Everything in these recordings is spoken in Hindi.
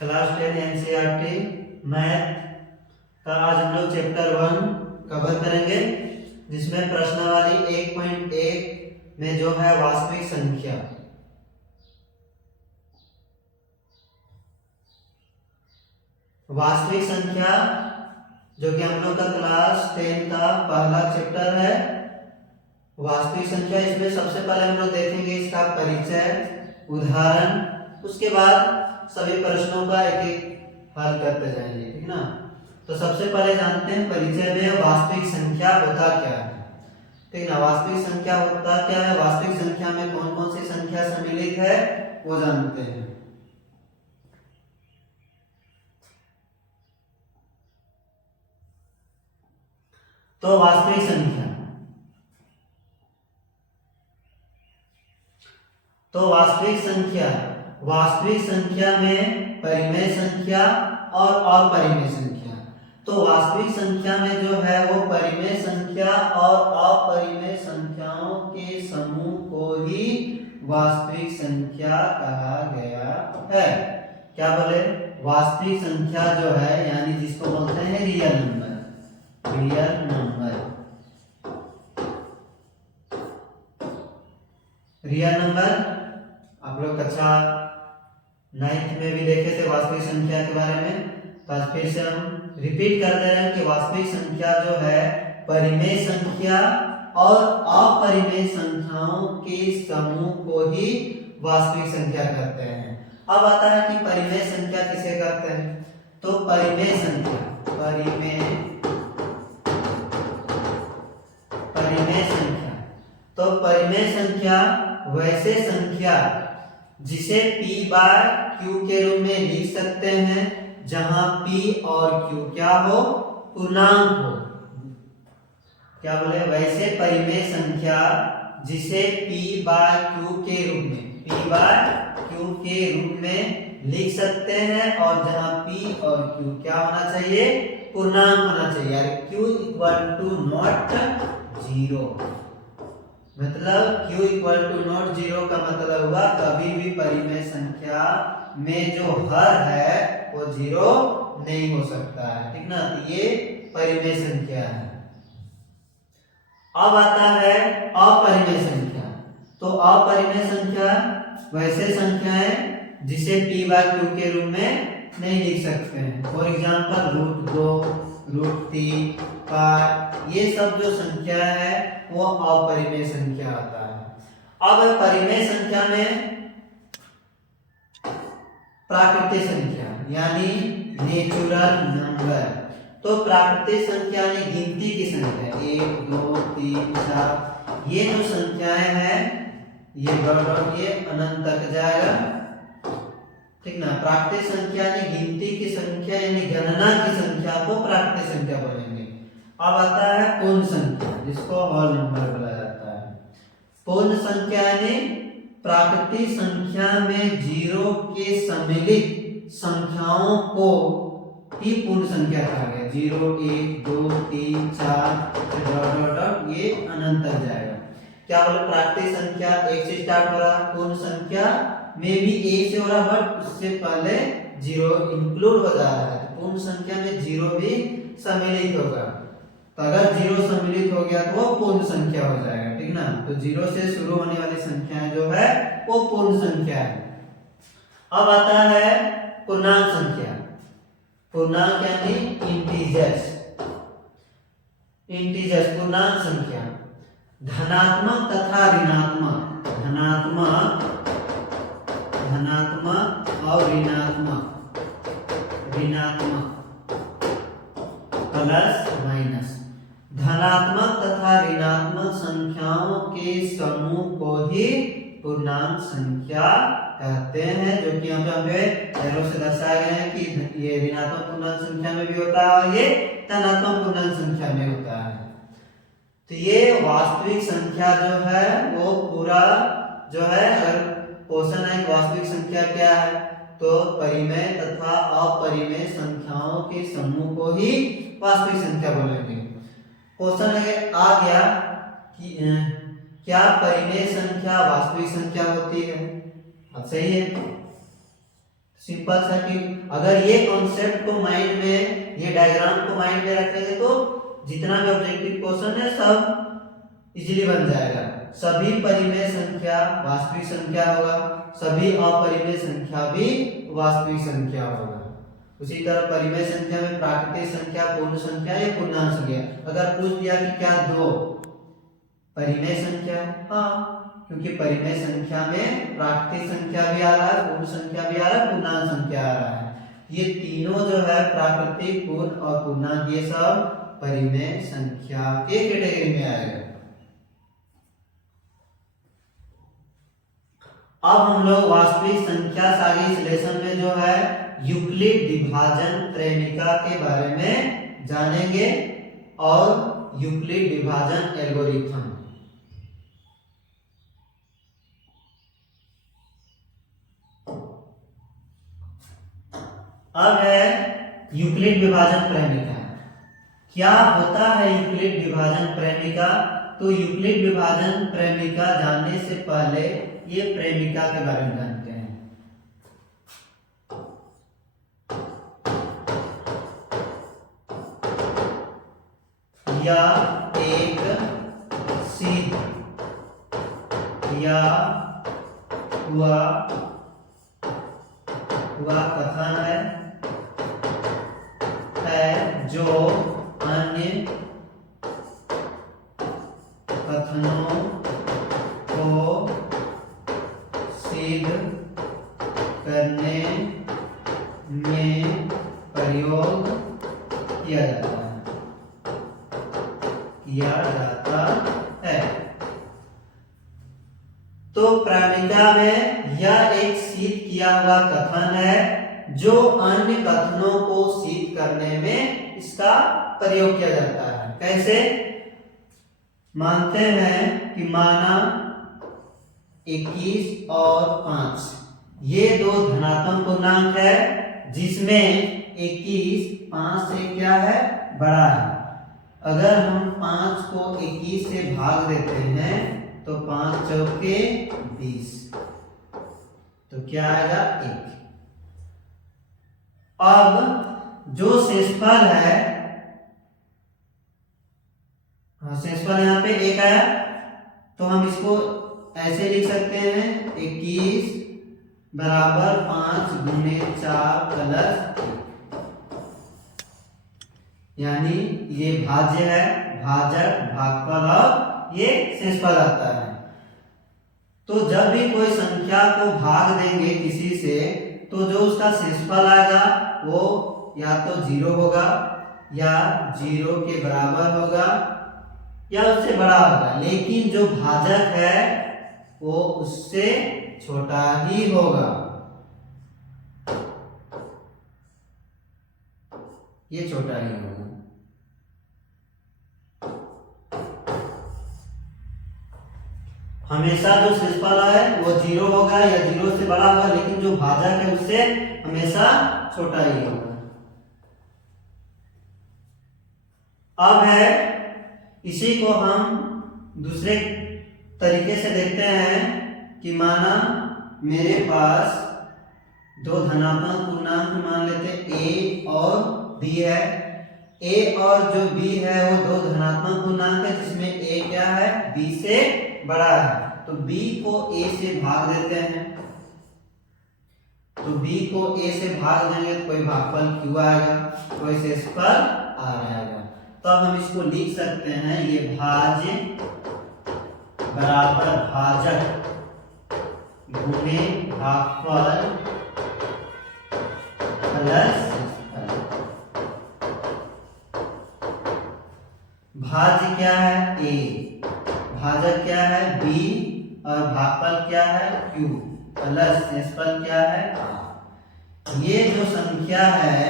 क्लास 10 एनसीईआरटी मैथ का आज हम लोग चैप्टर 1 कवर करेंगे, जिसमें प्रश्नावली 1.1 में जो है वास्तविक संख्या। वास्तविक संख्या जो कि हम लोग का क्लास 10 का पहला चैप्टर है, वास्तविक संख्या। इसमें सबसे पहले हम लोग देखेंगे इसका परिचय, उदाहरण, उसके बाद सभी प्रश्नों का एक एक हल करते जाएंगे, ठीक ना। तो सबसे पहले जानते हैं परिचय में वास्तविक संख्या होता क्या है, ठीक ना। वास्तविक संख्या होता क्या है, वास्तविक संख्या में कौन कौन सी संख्या सम्मिलित है वो जानते हैं। तो वास्तविक संख्या, वास्तविक संख्या में परिमेय संख्या और अपरिमेय संख्या। तो वास्तविक संख्या में जो है वो परिमेय संख्या और अपरिमेय संख्याओं के समूह को ही वास्तविक संख्या कहा गया है। क्या बोले, वास्तविक संख्या जो है यानी जिसको बोलते हैं रियल नंबर। रियल नंबर आप लोग कक्षा 9th में भी देखे थे वास्तविक संख्या के बारे में। तो आज फिर से हम रिपीट कर दे रहे हैं कि वास्तविक संख्या जो है परिमेय संख्या और अपरिमेय संख्याओं के समूह को ही वास्तविक संख्या कहते हैं। अब आता है कि परिमेय संख्या किसे कहते हैं। तो परिमेय संख्या, तो परिमेय संख्या वैसे संख्या जिसे P बाय Q के रूप में लिख सकते हैं, जहां P और Q क्या हो, पूर्णांक हो। क्या बोले, वैसे परिमेय संख्या जिसे P बाय Q के रूप में लिख सकते हैं और जहां P और Q क्या होना चाहिए, पूर्णांक होना चाहिए। यानी Q इक्वल टू नॉट 0, मतलब Q इक्वल टू नॉट 0 का मतलब हुआ कभी भी परिमेय संख्या में जो हर है वो 0 नहीं हो सकता है, ठीक ना। तो ये परिमेय संख्या है। अब आता है अपरिमेय संख्या। तो अपरिमेय संख्या वैसे संख्या है जिसे P बाय Q के रूप में नहीं लिख सकते हैं। फॉर एग्जाम्पल √2, √3, पाई, ये सब जो संख्या है वो अपरिमेय संख्या आता है। अब परिमेय संख्या में प्राकृतिक संख्या यानी नेचुरल नंबर। तो प्राकृतिक संख्या यानी गिनती की संख्या 1, 2, 3, 4, ये जो संख्याएं हैं ये डॉट ये अनंत तक जाएगा, ठीक ना। प्राकृतिक संख्या यानी गिनती की संख्या यानी गणना की संख्या को प्राकृतिक संख्या बोलेंगे। अब आता है पूर्ण संख्या, जिसको होल नंबर बोला जाता है। पूर्ण संख्या यानी प्राकृतिक संख्या में 0 के सम्मिलित संख्याओं को ही पूर्ण संख्या कहा गया। 0, 1, 2, 3, 4 ये अनंत तक जाएगा। क्या बोले, प्राकृतिक संख्या 1 से स्टार्ट हो रहा, पूर्ण संख्या में भी 1 से हो रहा, बट उससे पहले 0 इंक्लूड हो जा रहा है। पूर्ण संख्या में 0 भी सम्मिलित होगा। तो अगर 0 सम्मिलित हो गया तो वो पूर्ण संख्या हो जाएगा, ठीक ना। तो 0 से शुरू होने वाली संख्याएं जो है वो पूर्ण संख्या है। अब आता है पूर्णांक संख्या। पूर्णांक यानी इंटीजर्स, पूर्णांक संख्या धनात्मक तथा ऋणात्मक, और ऋणात्मक प्लस माइनस, धनात्मक तथा ऋणात्मक संख्याओं के समूह को ही पूर्णांक संख्या कहते हैं। जो कि यहाँ पे एरो से दर्शाया गया है कि ये ऋणात्मक पूर्णांक संख्या में भी होता है और ये धनात्मक पूर्णांक संख्या में होता है। तो ये वास्तविक संख्या जो है वो पूरा जो है, अगर क्वेश्चन है वास्तविक संख्या क्या है, तो परिमेय तथा अपरिमेय संख्याओं के समूह को ही वास्तविक संख्या बोलेंगे। क्वेश्चन आ गया कि क्या परिमेय संख्या वास्तविक संख्या होती है। अब सही है, सिंपल सा कि अगर ये कॉन्सेप्ट को माइंड में, ये डायग्राम को माइंड में रखेंगे तो जितना भी ऑब्जेक्टिव क्वेश्चन है सब इजीली बन जाएगा। सभी परिमेय संख्या वास्तविक संख्या होगा, सभी अपरिमेय संख्या भी वास्तविक संख्या होगा। उसी तरह परिमेय संख्या में प्राकृतिक संख्या, पूर्ण संख्या या पूर्णांक संख्या। अगर पूछ दिया कि क्या दो परिमेय संख्या है, हाँ, क्योंकि परिमेय संख्या में प्राकृतिक संख्या भी आ रहा है, पूर्ण संख्या भी आ रहा है, पूर्णांक संख्या आ रहा है। ये तीनों जो है प्राकृतिक, पूर्ण और पूर्णांक, ये सब परिमेय संख्या के कैटेगरी में आएगा। अब हम लोग वास्तविक संख्या से आगे इस लेसन में जो है यूक्लिड विभाजन प्रेमिका के बारे में जानेंगे और यूक्लिड विभाजन एल्गोरिथम। अब है यूक्लिड विभाजन प्रेमिका। क्या होता है यूक्लिड विभाजन प्रेमिका? तो यूक्लिड विभाजन प्रेमिका जानने से पहले ये प्रेमिका के बारे में जानते हैं। या एक सिद्ध या हुआ कथन है जो अन्य कथनों को सिद्ध करने में प्रयोग किया जाता है। तो प्रेमिका में यह एक सिद्ध किया हुआ कथन है जो अन्य कथनों को सिद्ध करने में इसका प्रयोग किया जाता है। कैसे? मानते हैं कि माना 21 और 5 ये दो धनात्मक पूर्णांक है, जिसमें 21 5 से क्या है, बड़ा है। अगर हम 5 को 21 से भाग देते हैं तो 5 चौके 20, तो क्या आएगा, 1। अब जो शेषफल है, शेषफल यहाँ पे 1 आया, तो हम इसको ऐसे लिख सकते हैं 21 बराबर 5 गुणे 4 प्लस 1, यानी ये भाज्य है, भाजक, भागफल और ये शेषफल आता है। तो जब भी कोई संख्या को भाग देंगे किसी से, तो जो उसका शेषफल आएगा वो या तो 0 होगा या 0 के बराबर होगा या उससे बड़ा होगा, लेकिन जो भाजक है वो उससे छोटा ही होगा। ये छोटा ही होगा। हमेशा जो शेषफल है वो 0 होगा या 0 से बड़ा होगा, लेकिन जो भाजक है उससे हमेशा छोटा ही होगा। अब है, इसी को हम दूसरे तरीके से देखते हैं कि माना मेरे पास दो धनात्मक पूर्णांक मान लेते हैं a और b है। a और जो b है वो दो धनात्मक पूर्णांक है, जिसमें a क्या है, b से बड़ा है। तो b को a से भाग देते हैं, तो b को a से भाग देंगे तो कोई भागफल q आएगा, कोई शेषफल r आएगा। तो हम इसको लिख सकते हैं, ये भाज्य बराबर भाजक गुणे भागफल प्लस भाज्य क्या है, a, भाजक क्या है, b, और भागफल क्या है, q, प्लस शेषफल क्या है, r। ये जो संख्या है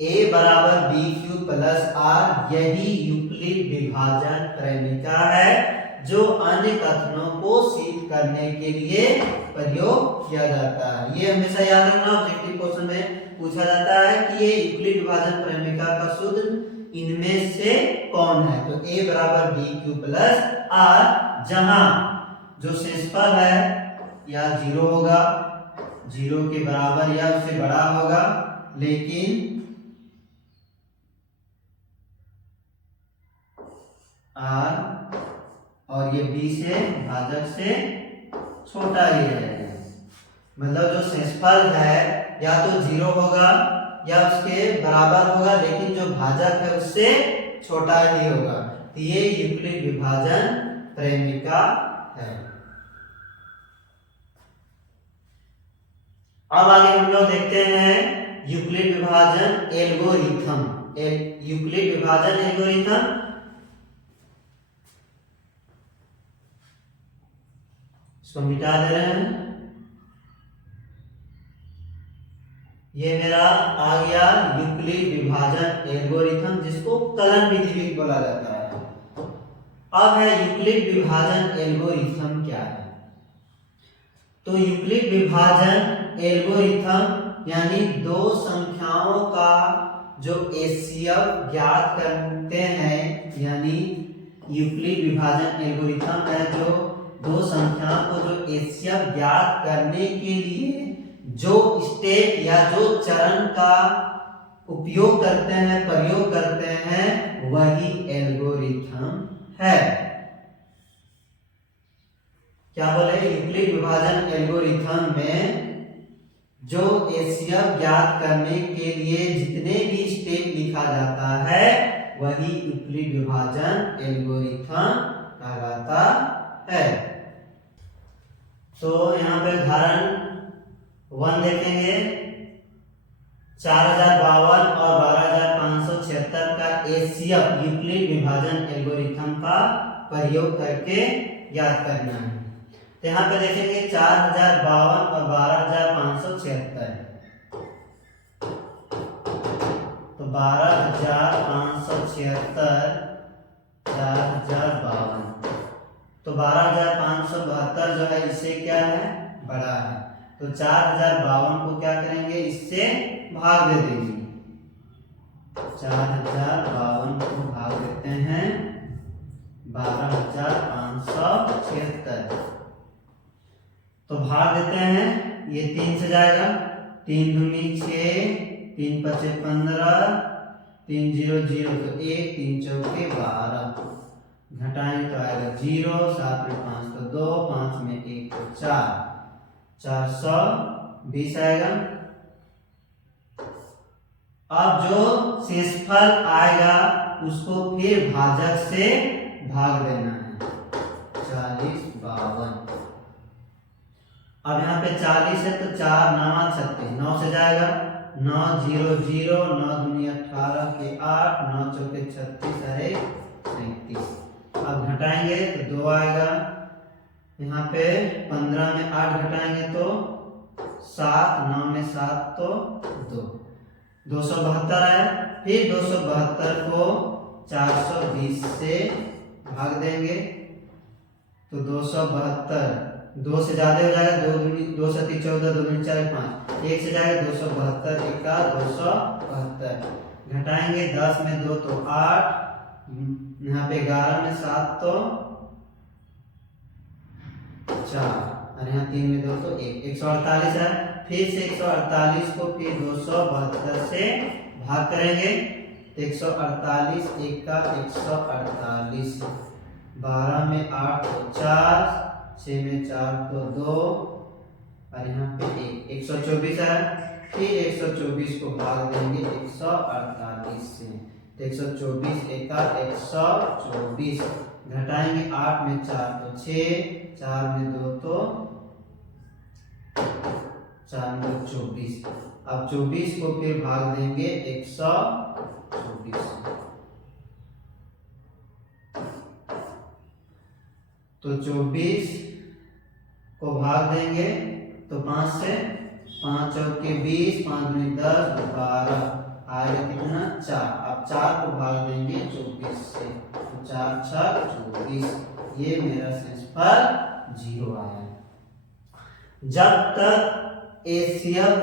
a बराबर b क्यू प्लस r, यही यूक्लिड विभाजन प्रेमिका है जो अन्य कथनों को सिद्ध करने के लिए प्रयोग किया जाता है। ये हमेशा याद रखना, ऑब्जेक्टिव क्वेश्चन में पूछा जाता है कि ये यूक्लिड विभाजन प्रेमिका का सूत्र इनमें से कौन है। तो a बराबर b क्यू प्लस r, जहां जो शेषफल है या 0 होगा, 0 के बराबर या उससे बड़ा होगा, लेकिन r और ये b से भाजक से छोटा ही रहेगा। मतलब जो शेषफल है या तो 0 होगा या उसके बराबर होगा, लेकिन जो भाजक है उससे छोटा ही होगा। तो ये यूक्लिड विभाजन प्रेमिका है। अब आगे हम लोग देखते हैं यूक्लिड विभाजन एल्गोरिथम। यूक्लिड विभाजन एल्गोरिथम इसको मिटा दे रहे हैं। ये मेरा आ गया यूक्लिड विभाजन एल्गोरिथम, जिसको कलन विधि भी बोला जाता है। अब है यूक्लिड विभाजन एल्गोरिथम क्या है। तो यूक्लिड विभाजन एल्गोरिथम यानी दो संख्याओं का जो एचसीएफ ज्ञात करते हैं, यानी यूक्लिड विभाजन एल्गोरिथम है जो दो संख्याओं को जो एचसीएफ ज्ञात करने के लिए जो स्टेप या जो चरण का उपयोग करते हैं, प्रयोग करते हैं, वही एल्गोरिथम है। क्या बोले, यूक्लिड विभाजन एल्गोरिथम में जो एचसीएफ ज्ञात करने के लिए जितने भी स्टेप लिखा जाता है, वही यूक्लिड विभाजन एल्गोरिथम कहलाता है। तो यहाँ पे उदाहरण 1 देखेंगे। 4052 और 12576 का एचसीएफ यूक्लिड विभाजन एल्गोरिथम का प्रयोग करके याद करना है। तो यहाँ पे देखेंगे 4052 और 12576। तो 12576 4052, तो 12572 जो है इससे क्या है, बड़ा है। तो 4052 को क्या करेंगे, इससे भाग दे देंगे। 4052 को भाग देते हैं 12576, तो भाग देते हैं, ये 3 से जाएगा, 3 दूनी 6, 3 पचे 15, 3 0 0 तो 1, 3 चौके 12, घटाएं तो आएगा 0, 7 में 5 तो 2, 5 में 1 तो 4, 420 आएगा। अब जो शेषफल आएगा उसको फिर भाजक से भाग देना है, 4052। अब यहाँ पे 40 है तो 4 9 36, 9 से जाएगा, 9 0 0, 9 दूनी 18 के 8, 9 चौके 36 है 37। अब घटाएंगे तो 2 आएगा। यहाँ पे 15 में 8 घटाएंगे तो 7, 9 में 7 तो 2, 272 है। फिर 272 को 420 से भाग देंगे तो 272, 2 से ज्यादा हो जाएगा, 2 से 14, 2 दूनी 4 5, 1 से जाएगा 272, 1 का 272, घटाएंगे 10 में 2 तो 8, यहाँ पे 11 में 7 तो 4, और यहाँ 3 में 2 तो 1, 148 है। फिर से 148 को फिर 272 से भाग करेंगे तो 148, 1 का 148, 12 में 8 तो 4, 6 में 4 तो 2, और यहाँ पे 124 है। फिर 124 को भाग देंगे 148 से, तो 124, 1 का 124, घटाएंगे 8 में 4 तो 6, 4 में 2 तो 4 में 24। अब 24 को फिर भाग देंगे 124, तो 24 को भाग देंगे तो 5 से, 5 चौके 20, 5 में 10 12, आएगा कितना 4। अब 4 को भाग देंगे 24 से, तो 4 6 24, ये मेरा शेषफल 0 आया। जब तक एचसीएफ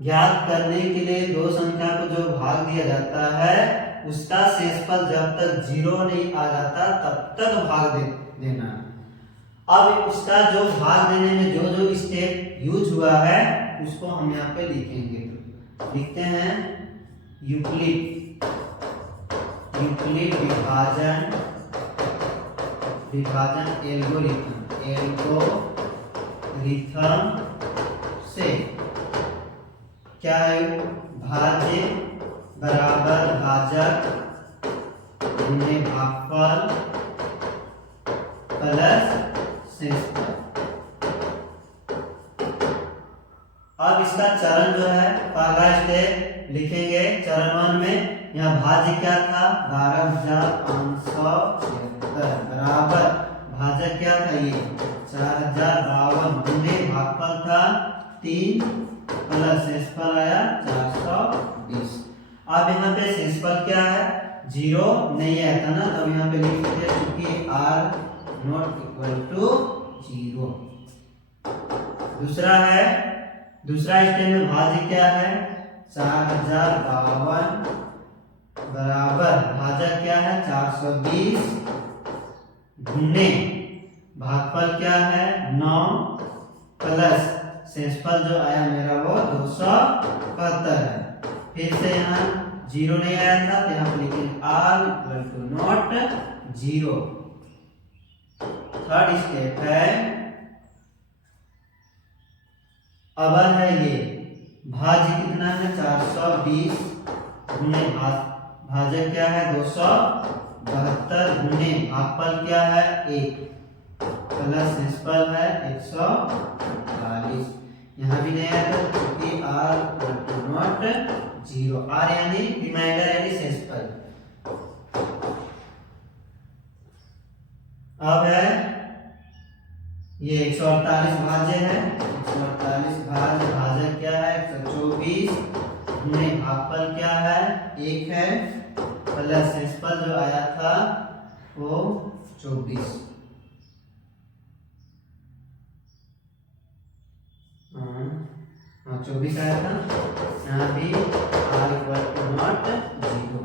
ज्ञात करने के लिए दो संख्या को जो भाग दिया जाता है, उसका शेषफल जब तक 0 नहीं आ जाता तब तक भाग देना। अब उसका जो भाग देने में जो जो स्टेप यूज हुआ है उसको हम यहाँ पे लिखेंगे। लिखते हैं यूक्लिड विभाजन एल्गोरिथम से क्या है, भाज्य बराबर भाजक गुणे भागफल प्लस शेषफल। अब इसका चरण जो है, पहला स्टेप लिखेंगे चरण 1 में। यहाँ भाज्य क्या था, 12,576 बराबर भाजक क्या था, ये 4052 गुणे भागफल था 3 प्लस शेषफल आया 420। अब यहाँ पे शेषफल क्या है, 0 नहीं आया था ना, तब यहाँ पे लिख सकते हैं क्योंकि r नॉट इक्वल टू 0। दूसरा स्टेप में भाज्य क्या है, 4052 बराबर भाजक क्या है 420 गुणे भागफल क्या है 9 प्लस शेषफल जो आया मेरा वो 272 है। फिर से यहाँ 0 नहीं आया था तो यहाँ पे लिखेंगे r equal to not 0। Third step है, अवर है ये भाज्य कितना है 420 गुणे भाजक क्या है 272 गुणे भागफल क्या है 1 प्लस शेषफल है 140। यहाँ भी नहीं आया था क्योंकि r नॉट 0, r यानी रिमाइंडर यानी शेषफल। अब है ये 148 भाज्य है, 148 भाजक क्या है 124 गुणे भागफल क्या है 1 है प्लस शेषफल जो आया था वो 24। हाँ 24 आया था। यहाँ भी r equal to not 0।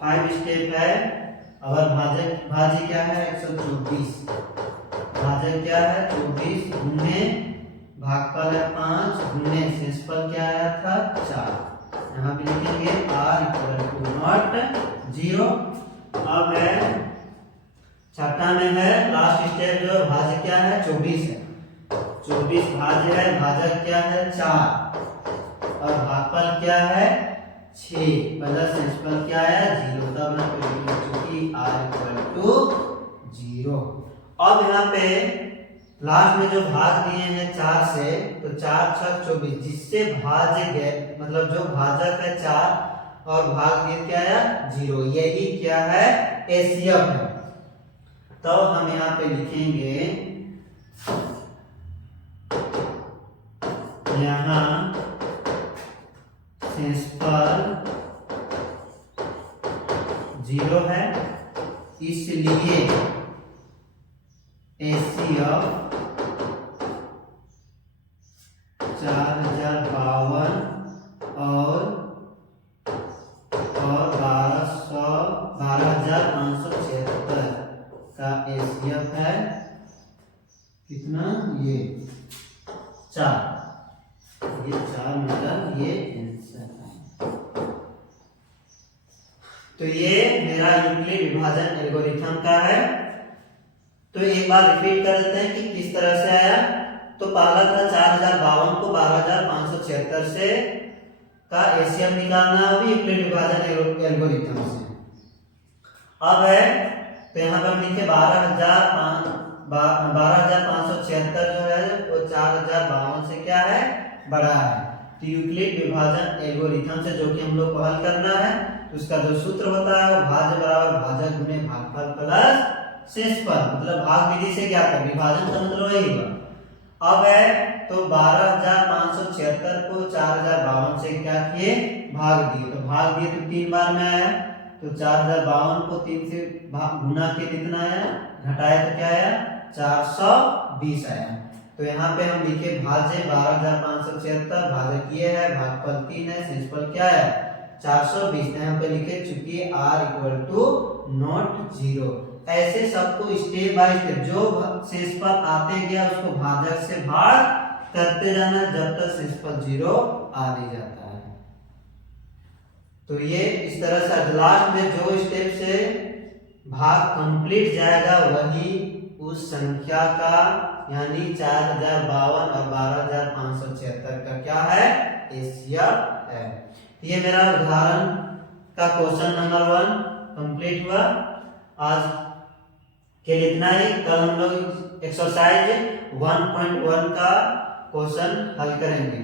5 step है, अगर भाज्य क्या है 124, भाजक क्या है 24 गुणे भागफल है 5 गुणे शेषफल क्या आया था 4। यहाँ भी लिखेंगे r इक्वल टू नॉट 0। अब है छठा में है लास्ट स्टेप जो भाज्य क्या है 24 है, 24 भाज्य है, भाजक क्या है 4 और भागफल क्या है 6 प्लस शेषफल क्या है 0। तब यहाँ पे चूंकि r इक्वल टू 0। अब यहाँ पे लास्ट में जो भाग दिए हैं 4 से, तो 4 6 24 जिससे भाज्य गए मतलब जो भाजक है 4 और भाग दिए क्या है 0, यही क्या है एचसीएफ है। तो हम यहाँ पे लिखेंगे यहाँ शेषफल 0 है, इसलिए एचसीएफ 4052 और 12,576 का एचसीएफ है कितना, ये 4। ये 4 मतलब ये आंसर है। तो ये मेरा यूक्लिड विभाजन एल्गोरिथम का है। तो एक बार रिपीट कर देते हैं कि किस तरह से आया। तो पहला था 4052 को 12,576 से का एचसीएफ निकालना है यूक्लिड विभाजन एल्गोरिथम से। अब है तो यहाँ पर हम लिखे 12,576 जो है वो 4052 से क्या है बड़ा है। तो यूक्लिड विभाजन एल्गोरिथम से जो कि हम लोग को हल करना है, तो उसका जो सूत्र होता है वो भाज्य बराबर भाजक गुणे भागफल प्लस शेषफल, मतलब भाग विधि से क्या कर विभाजन का मतलब वही हुआ। अब है तो 12,576 को 4052 से क्या किए भाग दिए, तो भाग दिए तो 3 बार में आया, तो 4052 को 3 से गुना के कितना आया, घटाया तो क्या आया 420 आया। तो यहाँ पे हम लिखे भाज्य 12,576 भाजक ये है, भागफल 3 है, शेषफल क्या है 420। यहाँ पे लिखे चूंकि r इक्वल टू नॉट 0। ऐसे सबको स्टेप बाय स्टेप जो शेषफल आते गया उसको भाजक से भाग करते जाना जब तक सिंपल 0 आ नहीं जाता है। तो ये इस तरह से लास्ट में जो स्टेप से भाग कंप्लीट जाएगा वही उस संख्या का यानी 4052 और 12576 का क्या है, HCF है। ये मेरा उदाहरण का क्वेश्चन नंबर 1 कंप्लीट हुआ। आज के लिए इतना ही। कल हम लोग एक्सरसाइज 1.1 का क्वेश्चन हल करेंगे।